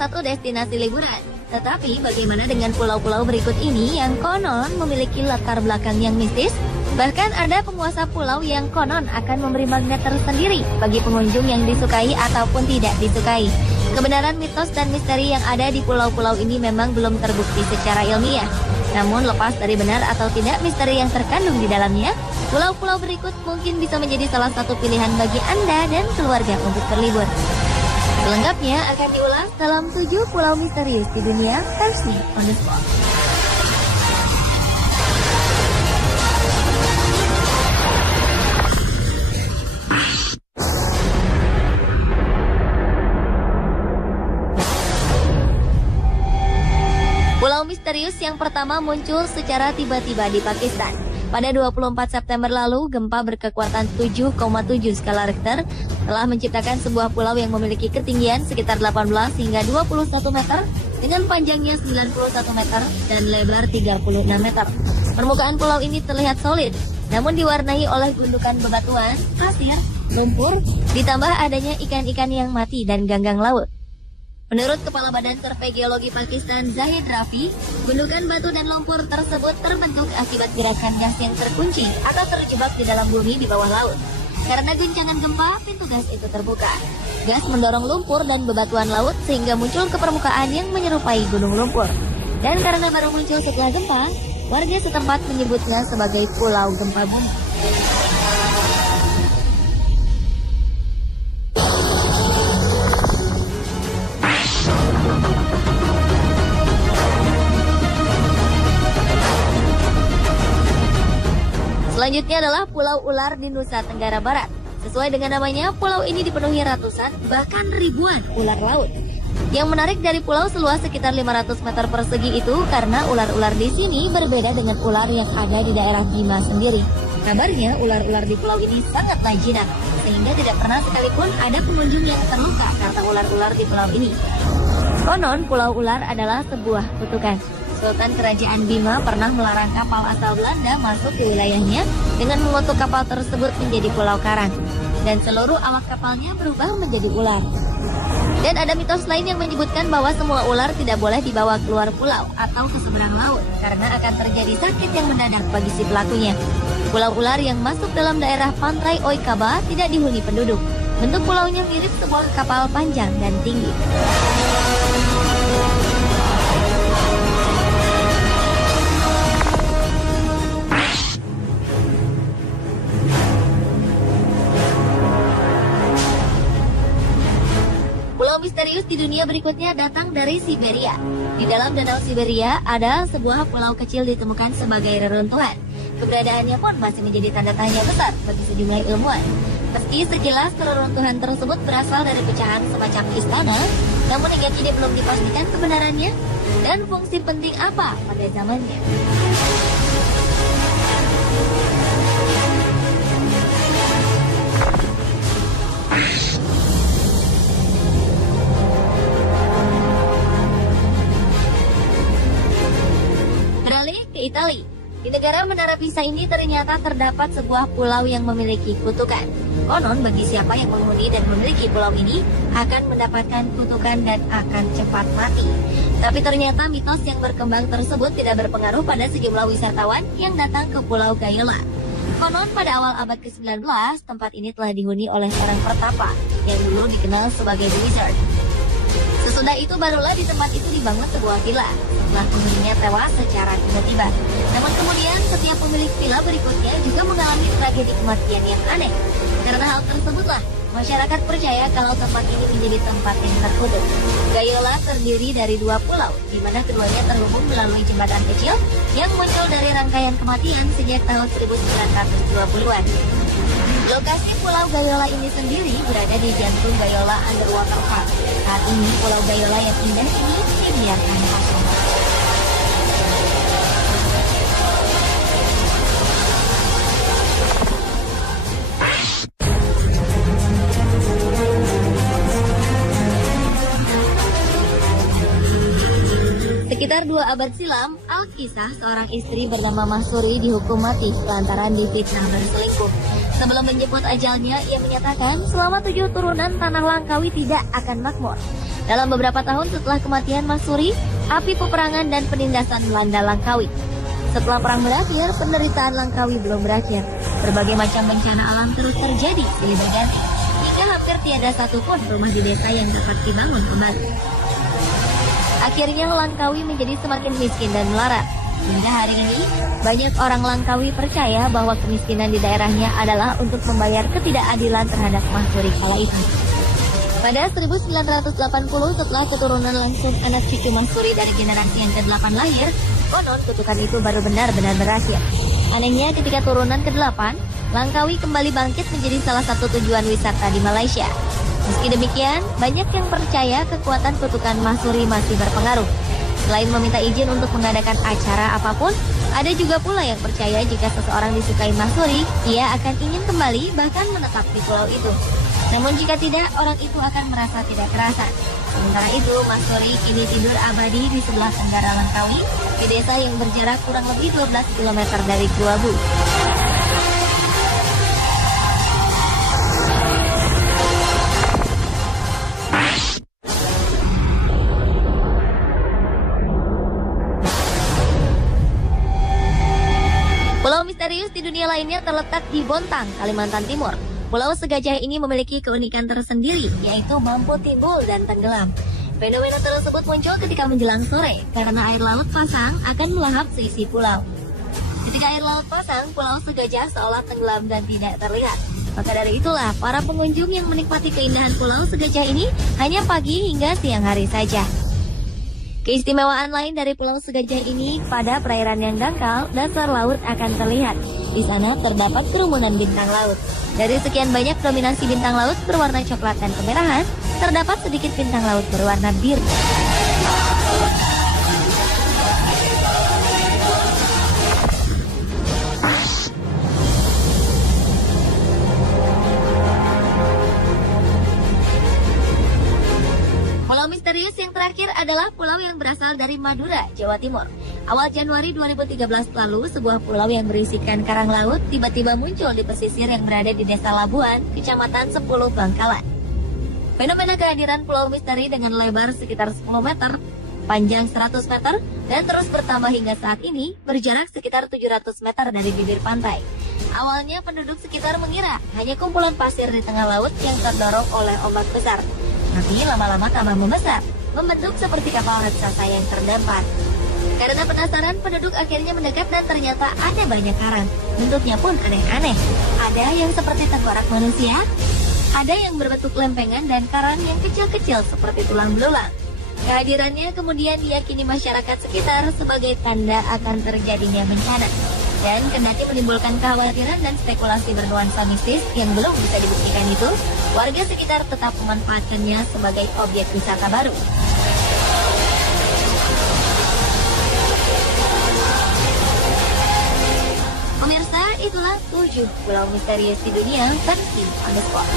satu destinasi liburan. Tetapi bagaimana dengan pulau-pulau berikut ini yang konon memiliki latar belakang yang mistis? Bahkan ada penguasa pulau yang konon akan memberi magnet tersendiri bagi pengunjung yang disukai ataupun tidak disukai. Kebenaran mitos dan misteri yang ada di pulau-pulau ini memang belum terbukti secara ilmiah. Namun lepas dari benar atau tidak misteri yang terkandung di dalamnya, pulau-pulau berikut mungkin bisa menjadi salah satu pilihan bagi Anda dan keluarga untuk berlibur. Selengkapnya akan diulas dalam 7 pulau misterius di dunia versi On The Spot. Pulau misterius yang pertama muncul secara tiba-tiba di Pakistan. Pada 24 September lalu, gempa berkekuatan 7,7 skala Richter telah menciptakan sebuah pulau yang memiliki ketinggian sekitar 18 hingga 21 meter dengan panjangnya 91 meter dan lebar 36 meter. Permukaan pulau ini terlihat solid, namun diwarnai oleh gundukan bebatuan, pasir, lumpur, ditambah adanya ikan-ikan yang mati dan ganggang laut. Menurut Kepala Badan Survei Geologi Pakistan Zahid Rafi, gundukan batu dan lumpur tersebut terbentuk akibat gerakan gas yang terkunci atau terjebak di dalam bumi di bawah laut. Karena guncangan gempa, pintu gas itu terbuka. Gas mendorong lumpur dan bebatuan laut sehingga muncul ke permukaan yang menyerupai gunung lumpur. Dan karena baru muncul setelah gempa, warga setempat menyebutnya sebagai Pulau Gempa Bumi. Selanjutnya adalah Pulau Ular di Nusa Tenggara Barat. Sesuai dengan namanya, pulau ini dipenuhi ratusan, bahkan ribuan ular laut. Yang menarik dari pulau seluas sekitar 500 meter persegi itu karena ular-ular di sini berbeda dengan ular yang ada di daerah Bima sendiri. Kabarnya ular-ular di pulau ini sangatlah jinak, sehingga tidak pernah sekalipun ada pengunjung yang terluka karena ular-ular di pulau ini. Konon, Pulau Ular adalah sebuah kutukan. Sultan Kerajaan Bima pernah melarang kapal asal Belanda masuk ke wilayahnya dengan mengutuk kapal tersebut menjadi pulau karang. Dan seluruh awak kapalnya berubah menjadi ular. Dan ada mitos lain yang menyebutkan bahwa semua ular tidak boleh dibawa keluar pulau atau ke seberang laut karena akan terjadi sakit yang mendadak bagi si pelakunya. Pulau ular yang masuk dalam daerah pantai Oikaba tidak dihuni penduduk. Bentuk pulaunya mirip sebuah kapal panjang dan tinggi. Misterius di dunia berikutnya datang dari Siberia. Di dalam danau Siberia ada sebuah pulau kecil ditemukan sebagai reruntuhan. Keberadaannya pun masih menjadi tanda tanya besar bagi sejumlah ilmuwan. Meski sekilas reruntuhan tersebut berasal dari pecahan semacam istana, namun hingga kini belum dipastikan kebenarannya dan fungsi penting apa pada zamannya. Italia. Di negara Menara Pisa ini ternyata terdapat sebuah pulau yang memiliki kutukan. Konon bagi siapa yang menghuni dan memiliki pulau ini akan mendapatkan kutukan dan akan cepat mati. Tapi ternyata mitos yang berkembang tersebut tidak berpengaruh pada sejumlah wisatawan yang datang ke Pulau Gayola. Konon pada awal abad ke-19, tempat ini telah dihuni oleh seorang pertapa yang dulu dikenal sebagai The Wizard. Sesudah itu barulah di tempat itu dibangun sebuah villa setelah penghuninya tewas secara tiba-tiba. Namun kemudian setiap pemilik villa berikutnya juga mengalami tragedi kematian yang aneh. Karena hal tersebutlah masyarakat percaya kalau tempat ini menjadi tempat yang terkutuk. Gayola terdiri dari 2 pulau, di mana keduanya terhubung melalui jembatan kecil yang muncul dari rangkaian kematian sejak tahun 1920-an. Lokasi Pulau Gayola ini sendiri berada di jantung Gayola Underwater Park. Saat ini Pulau Gayola yang indah ini dibiarkan kosong. Sekitar 2 abad silam, Al-Kisah seorang istri bernama Mahsuri dihukum mati lantaran difitnah berselingkuh. Sebelum menjemput ajalnya, ia menyatakan selama 7 turunan tanah Langkawi tidak akan makmur. Dalam beberapa tahun setelah kematian Mahsuri, api peperangan dan penindasan melanda Langkawi. Setelah perang berakhir, penderitaan Langkawi belum berakhir. Berbagai macam bencana alam terus terjadi silih berganti, hingga hampir tiada satupun rumah di desa yang dapat dibangun kembali. Akhirnya Langkawi menjadi semakin miskin dan melarat. Hingga hari ini, banyak orang Langkawi percaya bahwa kemiskinan di daerahnya adalah untuk membayar ketidakadilan terhadap Mahsuri kala itu. Pada 1980, setelah keturunan langsung anak cucu Mahsuri dari generasi yang ke-8 lahir, konon kutukan itu baru benar-benar berakhir. Anehnya, ketika turunan ke-8, Langkawi kembali bangkit menjadi salah satu tujuan wisata di Malaysia. Meski demikian, banyak yang percaya kekuatan kutukan Mahsuri masih berpengaruh. Selain meminta izin untuk mengadakan acara apapun, ada juga pula yang percaya jika seseorang disukai Mahsuri, ia akan ingin kembali bahkan menetap di pulau itu. Namun jika tidak, orang itu akan merasa tidak kerasan. Sementara itu, Mahsuri kini tidur abadi di sebelah tenggara Langkawi, di desa yang berjarak kurang lebih 12 km dari Guabu. Pulau misterius di dunia lainnya terletak di Bontang, Kalimantan Timur. Pulau segajah ini memiliki keunikan tersendiri, yaitu mampu timbul dan tenggelam. Fenomena tersebut muncul ketika menjelang sore, karena air laut pasang akan melahap seisi pulau. Ketika air laut pasang, pulau segajah seolah tenggelam dan tidak terlihat. Maka dari itulah, para pengunjung yang menikmati keindahan pulau segajah ini hanya pagi hingga siang hari saja. Keistimewaan lain dari pulau segajah ini, pada perairan yang dangkal, dasar laut akan terlihat. Di sana terdapat kerumunan bintang laut. Dari sekian banyak dominasi bintang laut berwarna coklat dan kemerahan, terdapat sedikit bintang laut berwarna biru. Pulau misterius yang terakhir adalah pulau yang berasal dari Madura, Jawa Timur. Awal Januari 2013 lalu, sebuah pulau yang berisikan karang laut tiba-tiba muncul di pesisir yang berada di Desa Labuan, Kecamatan 10 Bangkalan. Fenomena kehadiran pulau misteri dengan lebar sekitar 10 meter, panjang 100 meter, dan terus bertambah hingga saat ini berjarak sekitar 700 meter dari bibir pantai. Awalnya penduduk sekitar mengira hanya kumpulan pasir di tengah laut yang terdorong oleh ombak besar. Tapi lama-lama tambah membesar, membentuk seperti kapal raksasa yang terdampar. Karena penasaran, penduduk akhirnya mendekat dan ternyata ada banyak karang. Bentuknya pun aneh-aneh. Ada yang seperti tengkorak manusia, ada yang berbentuk lempengan, dan karang yang kecil-kecil seperti tulang belulang. Kehadirannya kemudian diyakini masyarakat sekitar sebagai tanda akan terjadinya bencana. Dan kendati menimbulkan kekhawatiran dan spekulasi bernuansa mistis yang belum bisa dibuktikan itu, warga sekitar tetap memanfaatkannya sebagai objek wisata baru. Pemirsa, itulah 7 pulau misterius di dunia versi on the spot.